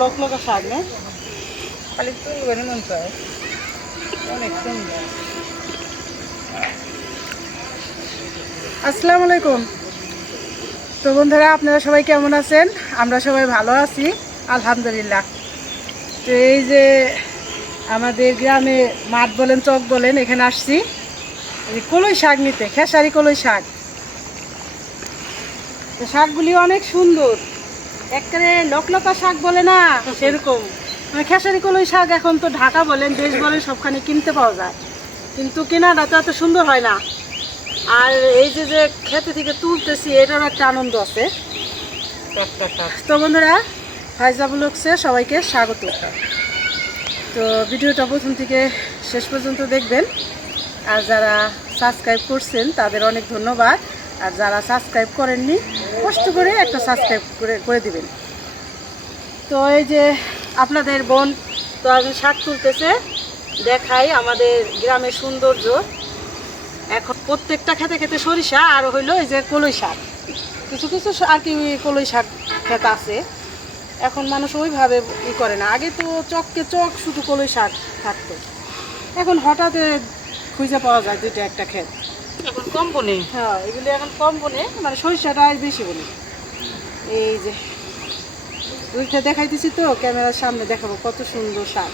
লোক লোকা শাক না খালি মন চায়। অনেক সুন্দর। আসসালামু আলাইকুম। তো বন্ধুরা আপনারা সবাই কেমন আছেন? আমরা সবাই ভালো আছি আলহামদুলিল্লাহ। তো এই যে আমাদের গ্রামে মাঠ বলেন চক বলেন এখানে আসছি। এই কলই শাক নিতে খেসারি কলই শাক। তো শাকগুলি অনেক সুন্দর। একেবারে লকলকা শাক বলে না, সেরকম। মানে খেসারি কলই শাক এখন তো ঢাকা বলেন, দেশ বলেন, সবখানে কিনতে পাওয়া যায়। কিন্তু কেনাটা তো এত সুন্দর হয় না। আর এই যে যে খেতে থেকে তুলতেছি, এটারও একটা আনন্দ আছে। তো বন্ধুরা ফাইজাবুলকসে সবাইকে স্বাগত। তো ভিডিওটা প্রথম থেকে শেষ পর্যন্ত দেখবেন। আর যারা সাবস্ক্রাইব করছেন, তাদের অনেক ধন্যবাদ। আর যারা সাবস্ক্রাইব করেননি, কষ্ট করে একটা সাবস্ক্রাইব করে করে দিবেন। তো এই যে আপনাদের বোন তো এখন শাক তুলতেছে, দেখাই আমাদের গ্রামের সৌন্দর্য। এখন প্রত্যেকটা খেতে খেতে সরিষা আর হইল এই যে কলই শাক। কিছু কিছু আর কি কলই শাক খেত আছে। এখন মানুষ ওইভাবে ই করে না। আগে তো চককে চক শুধু কলই শাক থাকতো। এখন হঠাৎ খুঁজে পাওয়া যায় দুইটা একটা ক্ষেত। এখন কম বনে? হ্যাঁ এগুলি এখন কম বনে মানে সরিষাটা বেশি বনে। এই যে, দুইটা দেখাইতেছি তো, ক্যামেরার সামনে দেখাবো কত সুন্দর শাক।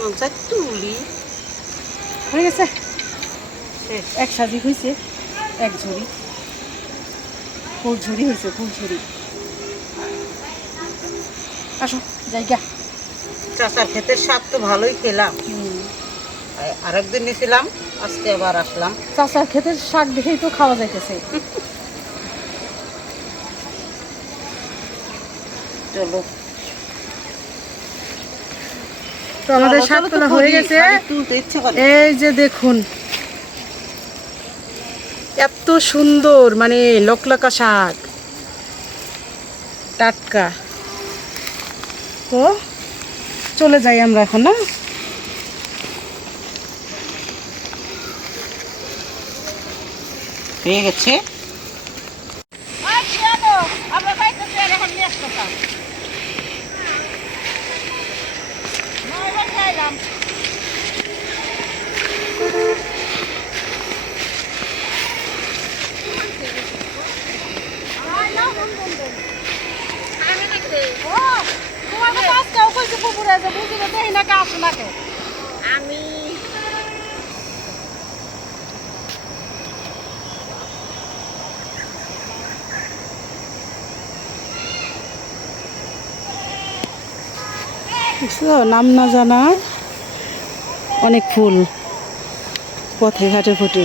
মন চায় তুলি। হয়ে গেছে। এক সাজি হয়েছে এক ঝুড়ি। ফুল ঝুড়ি হয়েছে ফুল ঝুড়ি। আসো জায়গা। চাচার ক্ষেতের শাক তো ভালোই খেলাম। আরেকদিন নিয়েছিলাম আজকে আবার আসলাম। চাচার ক্ষেতের শাক দেখেই তো খাওয়া যাইতেছে। চলো। তো আমাদের শাক তোলা হয়ে গেছে। এই যে দেখুন। এত সুন্দর মানে লকলকা শাক। টাটকা। তো চলে যাই আমরা এখন না? হয়ে গেছে। দেখছ, নাম না জানা অনেক ফুল পথে ঘাটে ফুটে।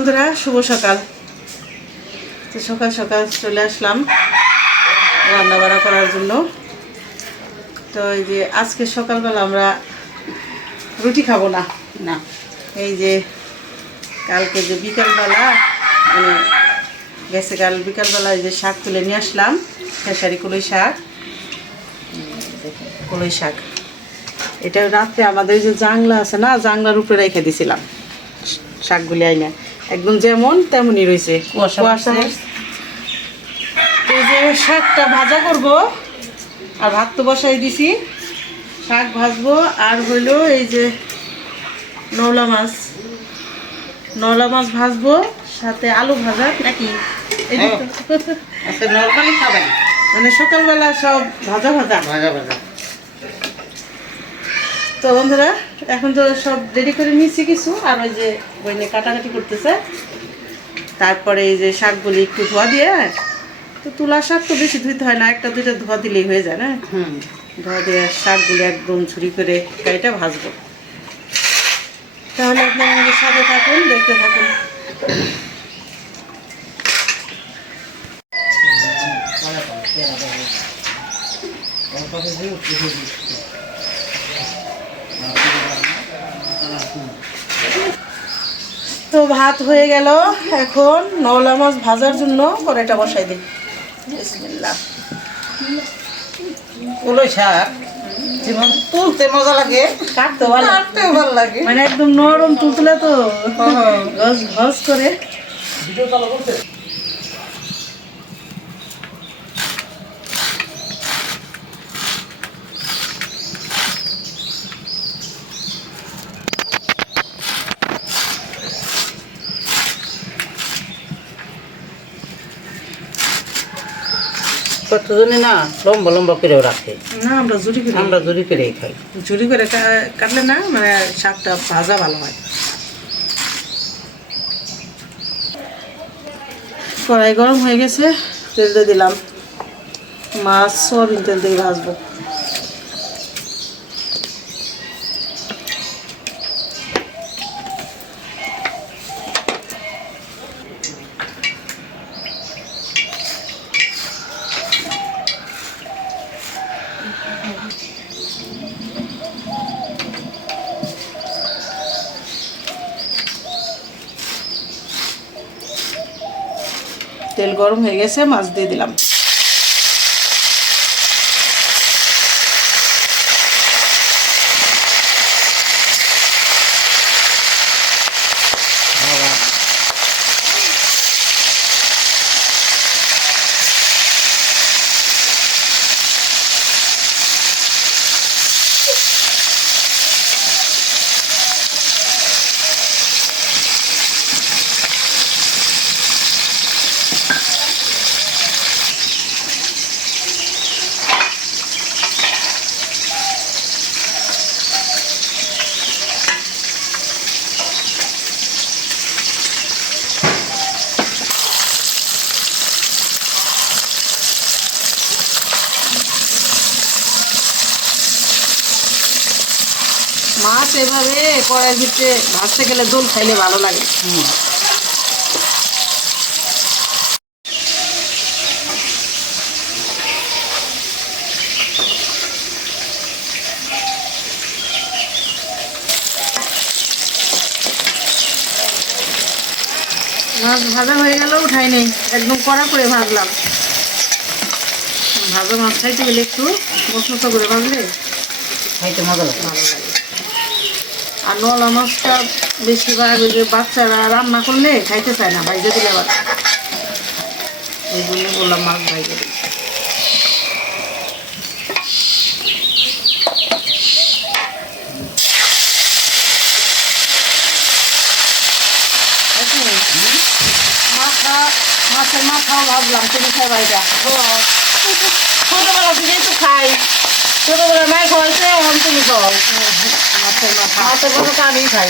বন্ধুরা, শুভ সকাল। তো সকাল সকাল চলে আসলাম রান্না বাড়া করার জন্য। তো এই যে আজকে সকালবেলা আমরা রুটি খাব না না, এই যে কালকে যে বিকালবেলা মানে গেছে কাল বিকালবেলা এই যে শাক তুলে নিয়ে আসলাম, খেসারি কলই শাক। কলই শাক। এটা রাত্রে আমাদের যে জাংলা আছে না, জাংলার উপরে রেখে দিছিলাম, শাকগুলি আইনা। একদম যেমন তেমনই রয়েছে। কুয়াশা এই যে শাকটা ভাজা করব আর ভাত তো বসাই দিছি। শাক ভাজবো আর হইল এই যে নওলা মাছ। নওলা মাছ ভাজবো সাথে আলু ভাজা নাকি? এই যে তো। নর্মালি খাবেন? মানে সকালবেলা সব ভাজা ভাজা। ভাজা ভাজা। তো বন্ধুরা এখন তো সব রেডি করে নিয়েছি কিছু। আর ওই যে বইনে কাটাকাটি করতেছে। তারপরে এই যে শাকগুলি একটু ধোয়া দিয়ে তো তুলা শাক তো বেশি ধুইতে হয় না একটা দুইটা ধোয়া দিলেই হয়ে যায় না? হুম। ধোয়া দিয়ে শাকগুলি একদম ছুরি করে কাইটা ভাজবো। তাহলে আপনি আমাদের সাথে থাকুন দেখতে থাকুন। তো ভাত হয়ে গেল। এখন নওলা মাছ ভাজার জন্য কড়াইটা বসাই দিই। বিসমিল্লাহ। কুলো শাক। যেমন তুলতে মজা লাগে। কাটতে ভালো কাটতেও ভালো লাগে। মানে একদম নরম তুলতুলে তো। ঘস ঘস করে। কতজনে না লম্বা লম্বা করেও রাখে। না আমরা জুড়ি করে আমরা জুড়ি করেই খাই। জুড়ি করে কাটলে না মানে শাকটা ভাজা ভালো হয়। কড়াই গরম হয়ে গেছে তেল দিয়ে দিলাম। মাছ সয়াবিন তেল দিয়ে ভাজবো তেল গরম হয়ে গেছে মাছ দিয়ে দিলাম মাছ এভাবে কড়াইয়ের ভিতরে ভাজতে গেলে দোল খাইলে ভালো লাগে। মাছ ভাজা হয়ে গেল উঠাই নেই। একদম কড়া করে ভাজলাম। ভাজা মাছ খাইতে গেলে একটু মশমশা করে ভাজলে খাইতে মজা ভালো লাগে। আর নলা মাছটা বেশিরভাগ ওই যে বাচ্চারা রান্না করলে খাইতে চায় না ভাইজে দিলে আবার এই জন্য বললাম মাছ ভাইজে দিই। মাথা মাছের মাথাও ভাবলাম তুমি খাই ভাইটা ছোটবেলা থেকেই তো খাই। ছোটবেলা মাই খাওয়াইছে এখন তুমি খাও মাছের মাথা। মাছের মাথা। তো আমিই খাই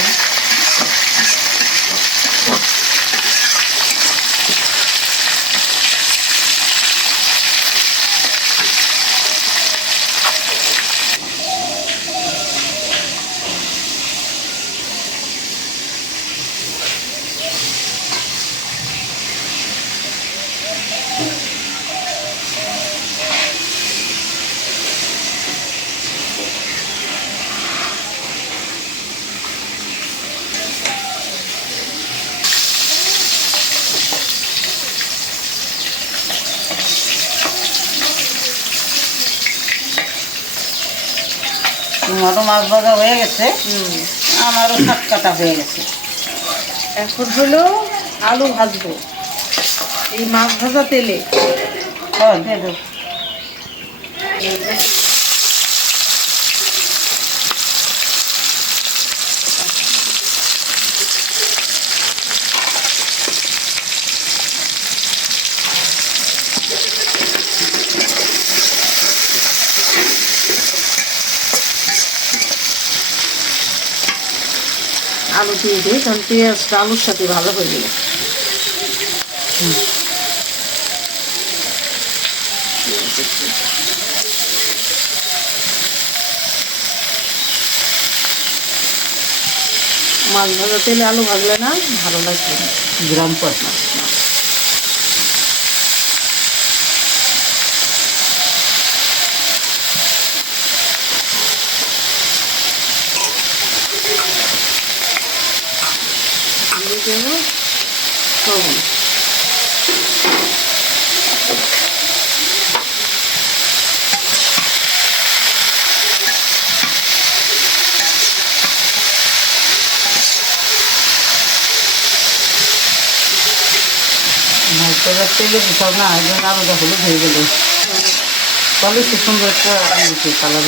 ভাজা হয়ে গেছে। আমারও শাক কাটা হয়ে গেছে। এখন হলো আলু ভাজবো। এই মাছ ভাজা তেলে। হ্যাঁ দিয়ে দিয়ে দিই কারণ পেঁয়াজটা আলুর সাথে ভালো হয়ে গেল। মাছ ভাজা তেলে আলু ভাজলে না ভালো লাগবে গ্রাম পর দিয়ে দেবো লবণ মাছ ভাজার তেলে দিতাম না, এই জন্য আলাদা হয়ে গেল। তাহলে সুন্দর একটা কালার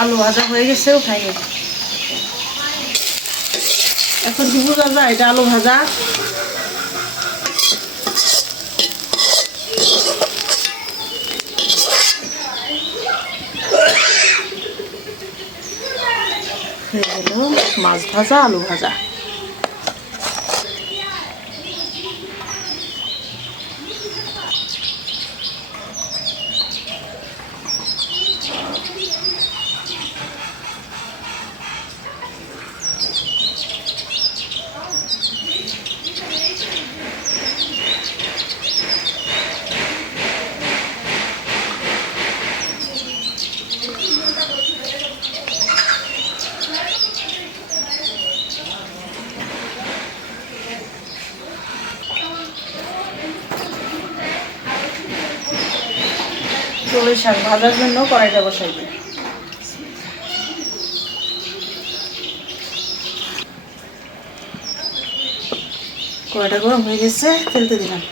আলু ভাজা হয়ে গেছে, উঠাই। এখন বোঝা যায় এটা আলু ভাজা। হয়ে গেল মাছ ভাজা আলু ভাজা চলে শাক ভাজার জন্য কড়াইটা বসাই দিই। কড়াইটা গরম হয়ে গেছে তেলতে দিলাম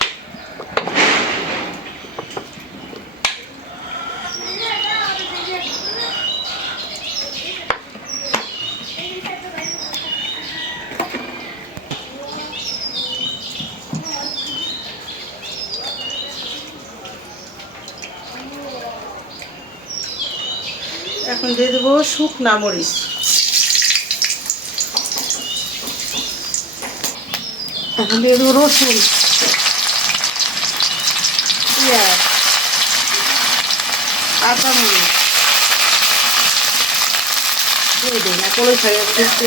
এখন দিয়ে দেবো শুকনা মরিচ। এখন দিয়ে দেবো রসুন। পেঁয়াজ। আদা মরিচ। দিয়ে দিই না বেশি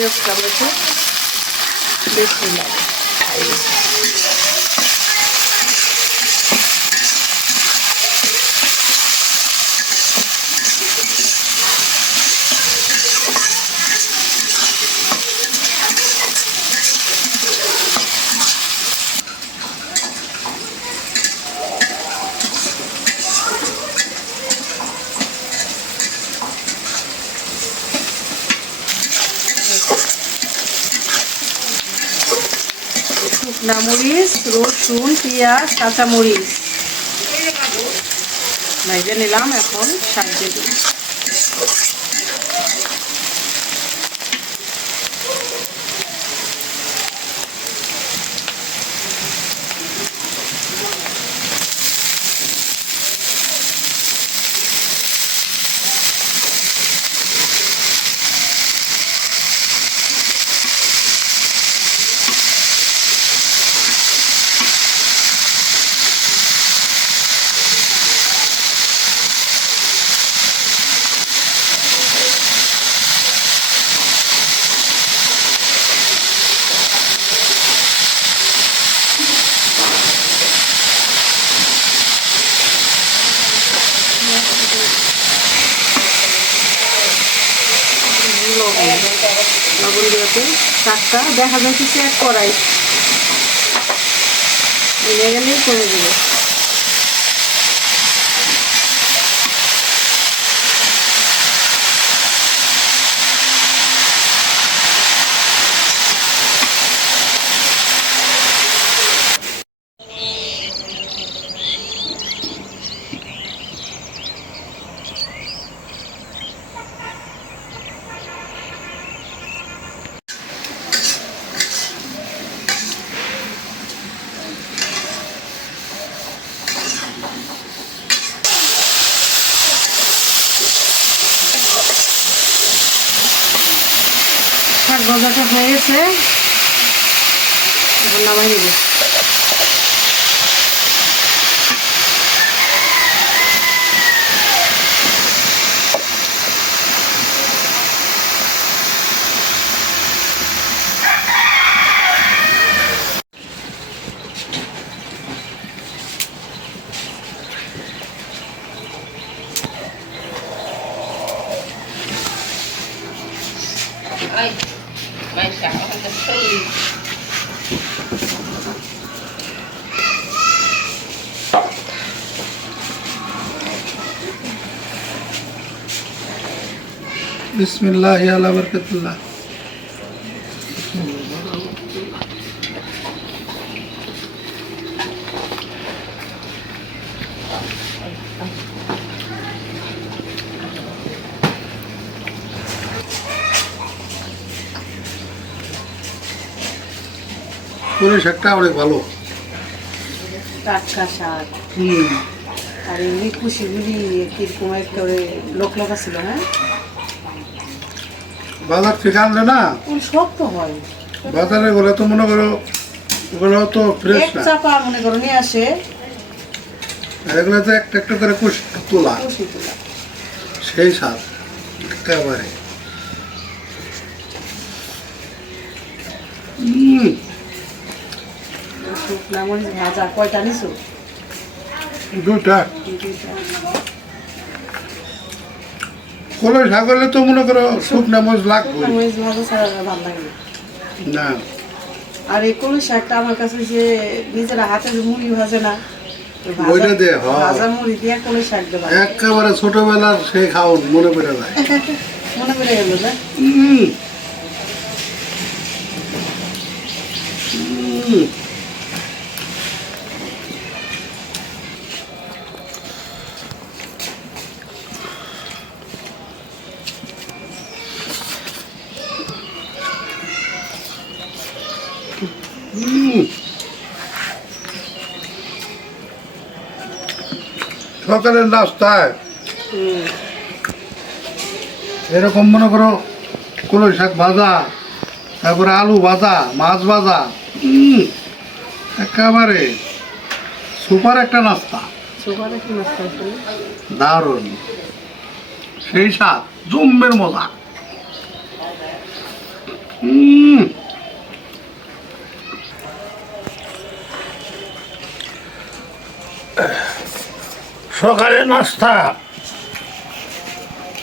বেশি লাগে খাইলে। শুকনা মরিচ রসুন পেঁয়াজ কাঁচামরিচ। ভেজে নিলাম এখন সাজিয়ে দিলাম। দিয়েতে শাকটা দেখা যাচ্ছে এক কড়াই। মিলে গেলেই করে দেবে শাক ভাজাটা হয়ে গেছে এখন নামাই নেব বিসমিল্লাহ আলা বরকতুল্লাহ। পুরো শাকটা অনেক ভালো। টাটকা শাক। হুম। আর এমনি কুশিগুলি কীরকম একটা লোক লোকা ছিল হ্যাঁ? বাজার থেকে আনলে না শক্ত হয়। বাজারে গেলে তো মনে করো ওগুলো তো ফ্রেশ না। চাপা মনে করো নিয়ে আসে। আর এগুলো তো একটা একটা করে কুশি তোলা। সেই স্বাদ একেবারে। নিছো? দুটা কলো শাক হলে তো মনে করো শুকনা মরিচ লাগবে। মরিচ ভাজা ছাড়া ভালো লাগে না। আর এই কলু শাকটা আমার কাছে যে নিজেরা হাতে মুড়ি ভাজে না ওই ভাজা- ওইটা দিয়ে। ভাজা মুড়ি দিয়ে কলু শাক দেবা একেবারে ছোটবেলার সেই খাওন মনে পড়ে যায়। মনে পড়ে গেল না? সকালের নাস্তায়। এরকম মনে করো কলই শাক ভাজা তারপরে আলু ভাজা মাছ ভাজা। একেবারে সুপার একটা নাস্তা। দারুণ। সেই স্বাদ জম্মের মজা। উম। সকালে নাস্তা।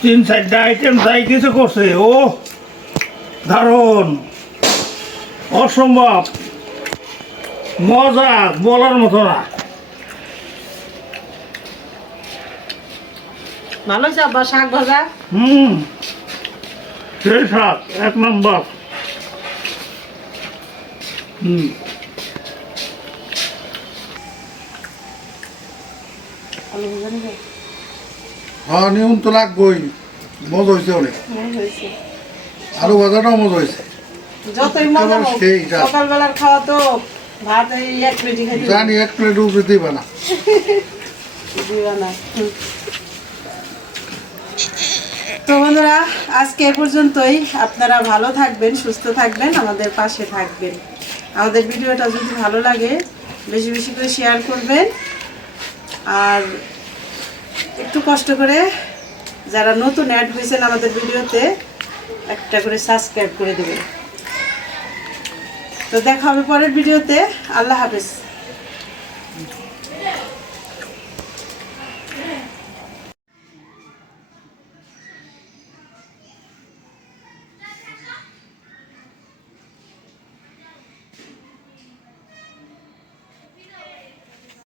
তিন চারটা আইটেম যাই কিছু করছে। ও দারুণ। অসম্ভব। মজা বলার মতো না। ভালো আব্বা শাক ভাজা? হুম। সেই এক নম্বর। হুম আলু ভাজা নিবে হ্যাঁ নিয়ম তো লাগবেই। মজা হয়েছে অনেক। আলু ভাজাটাও মজা হয়েছে যতই মজা। সকালবেলার খাওয়া তো ভাত এই এক প্লেটই খাই জানি এক প্লেট উপরে দিবে না দিবা না। তো বন্ধুরা আজকে এ পর্যন্তই। আপনারা ভালো থাকবেন সুস্থ থাকবেন আমাদের পাশে থাকবেন। আমাদের ভিডিওটা যদি ভালো লাগে বেশি বেশি করে শেয়ার করবেন। আর একটু কষ্ট করে যারা নতুন অ্যাড হয়েছেন আমাদের ভিডিওতে, একটা করে সাবস্ক্রাইব করে দেবে তো দেখা হবে পরের ভিডিওতে। আল্লাহ হাফেজ।